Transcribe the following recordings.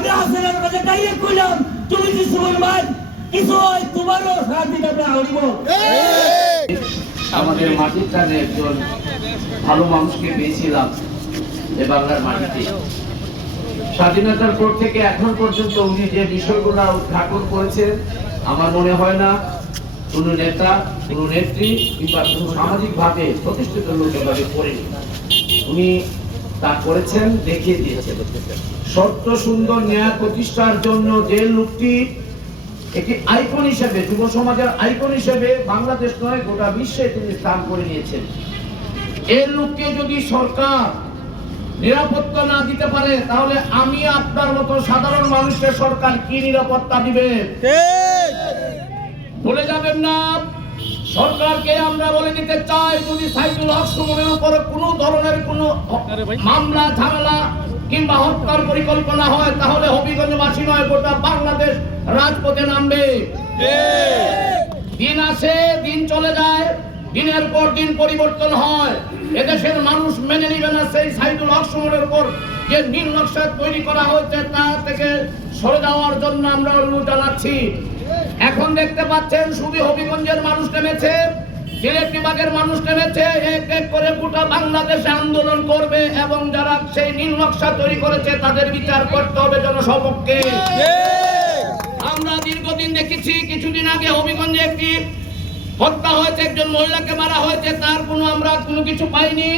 আমি হাসিনার কাছে ডাইরেক্ট কইলাম, তুমি যে ভাই? কিছু হয়, তোমারও শান্তি আমরা হইব আমাদের মাটির টানে একজন ভালো মানুষকে পেয়েছিলাম, এ বাংলার মাটিতে। স্বাধীনতার পর থেকে এখন পর্যন্ত উনি যে বিষয়গুলো উদ্ঘাটন করেছেন, আমার মনে হয় না কোন নেতা, কোন নেত্রী কিংবা কোন সামাজিক ভাবে প্রতিষ্ঠিত লোক এভাবে করেনি। উনি তা করেছেন দেখিয়ে দিয়েছেন। সত্য সুন্দর ন্যায় প্রতিষ্ঠার জন্য যে লোকটি একটি আইকন হিসেবে যুব সমাজের আইকন হিসেবে বাংলাদেশ নয় গোটা বিশ্বে তিনি স্থান করে নিয়েছেন। এর লোককে যদি সরকার নিরাপত্তা না দিতে পারে তাহলে আমি আপনার মতো সাধারণ মানুষকে সরকার কি নিরাপত্তা দিবে? বলে যাবেন না। সরকারকে আমরা বলে দিতে চাই, যদি সাইদুল হক সুমনের উপরে কোনো ধরনের কোনো মামলা, ঝামেলা কিংবা হত্যার পরিকল্পনা হয়, তাহলে হবিগঞ্জবাসী নয়, গোটা বাংলাদেশ রাজপথে নামবে। দিন আসে, দিন চলে যায়, দিনের পর দিন পরিবর্তন হয়। এদেশের মানুষ মেনে নিবে না সেই সাইদুল হক সুমনের উপর যে নীল নকশা তৈরি করা হয়েছে, তা থেকে সরে যাওয়ার জন্য আমরা অনুরোধ জানাচ্ছি। এখন দেখতে পাচ্ছেন শুধু হবিগঞ্জের মানুষ নেমেছে সিলেট বিভাগের মানুষ নেমেছে এক এক করে গোটা বাংলাদেশে আন্দোলন করবে এবং যারা সেই তৈরি করেছে তাদের বিচার করতে হবে জনসমক্ষে। আমরা দীর্ঘদিন দেখেছি কিছুদিন আগে হবিগঞ্জে একটি হত্যা হয়েছে একজন মহিলাকে মারা হয়েছে তার কোনো আমরা কোনো কিছু পাইনি।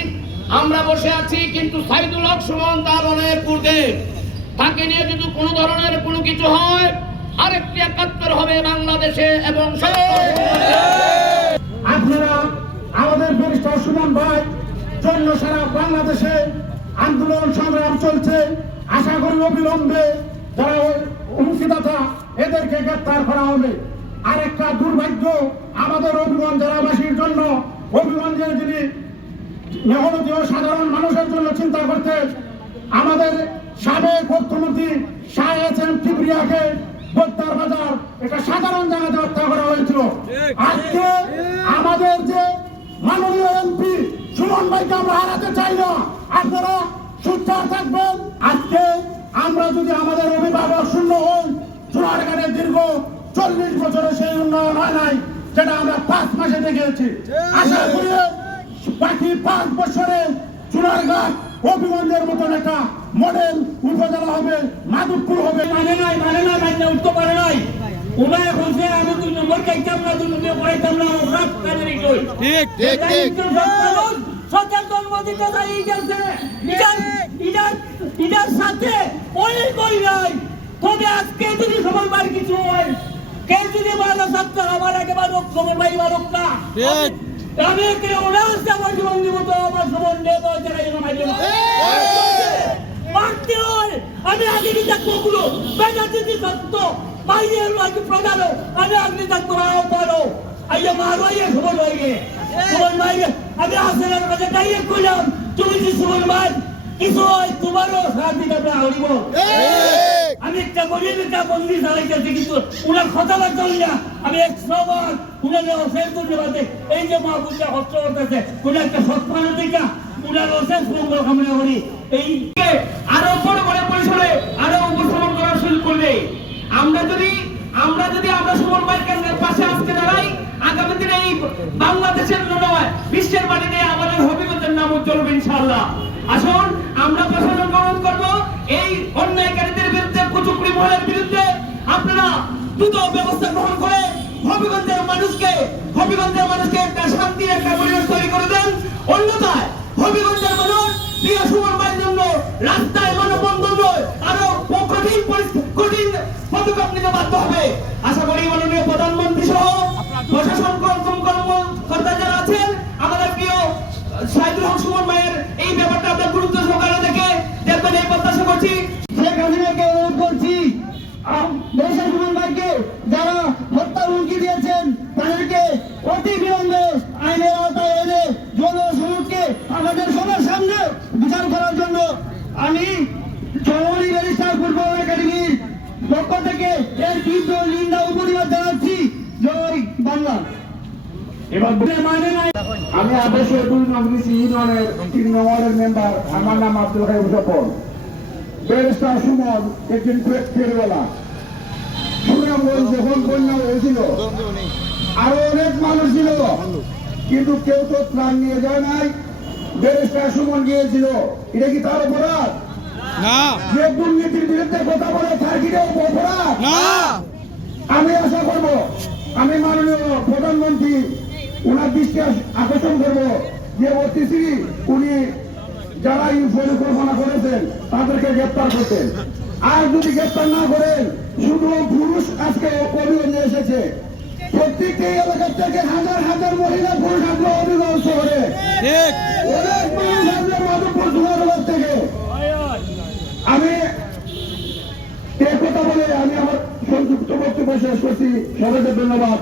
আমরা বসে আছি কিন্তু সাইদুল হক সুমন তার অনেক পূর্বে তাকে নিয়ে যদি কোনো ধরনের কোনো কিছু হয় আরেকটি একাত্তর হবে বাংলাদেশে এবং আপনারা আমাদের বরিষ্ঠ সুমন ভাই, জন্য সারা বাংলাদেশে আন্দোলন সংগ্রাম চলছে। আশা করি অবিলম্বে যারা অংশীদাতা, এদেরকে গ্রেপ্তার করা হবে। আরেকটা দুর্ভাগ্য আমাদের অভিগঞ্জ জেলাবাসীর জন্য। অভিগঞ্জের যিনি ও সাধারণ মানুষের জন্য চিন্তা করতে আমাদের সাবেক অর্থমন্ত্রী শাহ এস এম কিবরিয়াকে বদ্দার বাজার এটা সাধারণ জায়গাতে হত্যা করা হয়েছিল। আজকে আমাদের যে মাননীয় এমপি সুমন ভাইকে আমরা হারাতে চাই না। আপনারা সুচার থাকবেন। আজকে আমরা যদি আমাদের অভিভাবক শূন্য হই চুনারঘাটের দীর্ঘ চল্লিশ বছরে সেই উন্নয়ন হয় নাই যেটা আমরা পাঁচ মাসে দেখেছি আশা করি বাকি পাঁচ বছরে চুনারঘাট মতন একটা মডেল উপজেলা হবে মাধবপুর হবে। মানে নাই মানে মানে উঠতে পারে নাই। ওনার এখন সে আমি দুই নম্বর খাইতাম না দুই নম্বর পড়াইতাম না ওরা কাজে কই ঠিক ঠিক ঠিক। সরকার জন্ম দিতে গেছে। ইটার ইটার ইটার সাথে অনেক করি নাই। তবে আজকে যদি সবার বাড়ি কিছু হয় কে যদি মারা ছাত্র আমার একেবারে না। ঠিক। আমি জীবন দিব তো আমার মারতে হয়। আমি আগে করব। বেজা যদি সত্য? বাইরে আগে প্রধান আমি আগে থাকব পারো আইয়া মারো আইয়া সবার বাইরে সবার বাইরে আমি হাসিনার কাছে ডাইরেক্ট কইলাম তুমি যে সুমন ভাই কিছু হয় তোমারও শান্তি আমরা হইব আমি একটা গরিব একটা বন্দি চালাইতেছি কিন্তু উনার কথাবার্তা হই না। আমি একশো বার উনার অশেষ ধন্যবাদ এই যে মা বুঝা হস্ত করতেছে উনি একটা সৎমানো দিকা উনার অশেষ মঙ্গল কামনা করি। এই আরও বড় বড় পরিসরে আরও উপস্থাপন করার সুযোগ করবে। আমরা যদি আমরা যদি আমরা সুমন ভাইয়ের পাশে আজকে দাঁড়াই, আগামী দিনে এই বাংলাদেশের নয় বিশ্বের মাটিতে আমাদের হবিগঞ্জের নাম উজ্জ্বল হবে ইনশাআল্লাহ। আসুন, আমরা প্রশাসন গ্রহণ করব। এই অন্যায়কারীদের বিরুদ্ধে, কুচুকুড়ি মহলের বিরুদ্ধে আপনারা দ্রুত ব্যবস্থা গ্রহণ করে হবিগঞ্জের মানুষকে হবিগঞ্জের মানুষকে একটা শান্তির একটা পরিবেশ তৈরি করে দেন। অন্যথায় রাস্তায় মানববন্ধন নয়, আরও কঠিন কঠিন পদক্ষেপ নিতে বাধ্য হবে। আশা করি মাননীয় প্রধানমন্ত্রী সহ প্রশাসন কর্ম কর্মকর্তা যারা আছেন আমাদের প্রিয় সাইদুল হক সুমন ভাইয়ের এই ব্যাপারটা আপনার গুরুত্ব সহকারে দেখে দেখবেন এই প্রত্যাশা করছি শেখ হাসিনাকে অনুরোধ করছি দেশের সুমন ভাইকে যারা হত্যার হুমকি দিয়েছেন তাদেরকে অতি বিলম্বে আইনের আওতায় এনে জনসমক্ষে আমাদের সবার সামনে বিচার করার জন্য আমি চৌরি রেজিস্টার ফুটবল একাডেমির পক্ষ তিন নম্বরের মেম্বার। আমার নাম আব্দুল হাই সুমন একজন ফেরবেলা সুনামগঞ্জ যখন বন্যা হয়েছিল। আরও অনেক মানুষ ছিল। কিন্তু কেউ তো প্রাণ নিয়ে যায় নাই। ব্যারিস্টার সুমন গিয়েছিল। এটা কি তার অপরাধ? যে দুর্নীতির বিরুদ্ধে কথা বলে তার কি অপরাধ আমি আশা করব আমি মাননীয় প্রধানমন্ত্রী উনার দৃষ্টি আকর্ষণ করব যে অতিথি উনি যারা এই পরিকল্পনা করেছেন তাদেরকে গ্রেপ্তার করতেন আর যদি গ্রেপ্তার না করেন শুধু পুরুষ আজকে অভিযোগে এসেছে। প্রত্যেকটি এলাকার থেকে হাজার হাজার মহিলা পুরুষ আসবে অভিযোগ শহরে অনেক মানুষ আসবে মাধবপুর সুগারবাগ থেকে আমি এই কথা বলে আমি আমার সংযুক্ত বক্তব্য শেষ করছি। সবাইকে ধন্যবাদ।